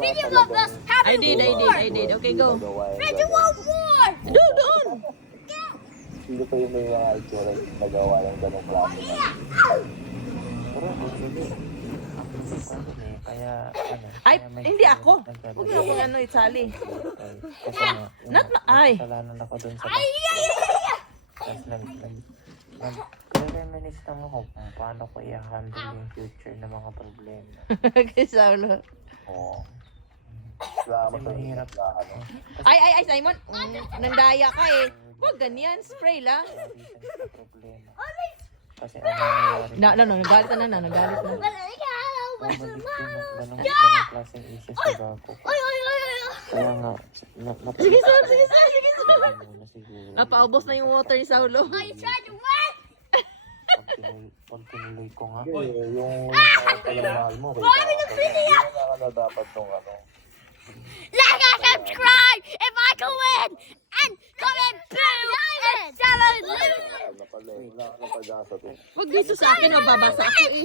video of us I having did. Okay, go. Fred, you want war! Doon! Hindi ko yung may mga itsura yung nagawa ng ganong klase. Pero hindi. Kaya, ano, Ay, kaya may- hindi ako. Huwag na akong ano, Sally. Kasi nga, Not ma- ay. kasalanan ako dun sa Ay, tapos nag-reminisce lang ako kung paano ko i-handle yung future ng mga problema. Kay Saulo. Oo. Salamat sa hirap na ano. Ay, Simon. Nandaya ka eh. Huwag ganyan. Spray lang. Sa problema. Kasi ang nangyayari. Nagalit na. Nagalit na. Bumalik yung ganong klaseng issues sa bago ko. Kaya nga, Sige, sir. muna siguro. Napaubos na yung water ni Saulo. Pag tinuloy ko nga. Yung pagmamahal mo. Kaya na dapat tong ano. like and subscribe if I can win! And comment boom! And challenge! Wala ka na pag-asa to. Huwag dito sa akin. Mababasa ako eh.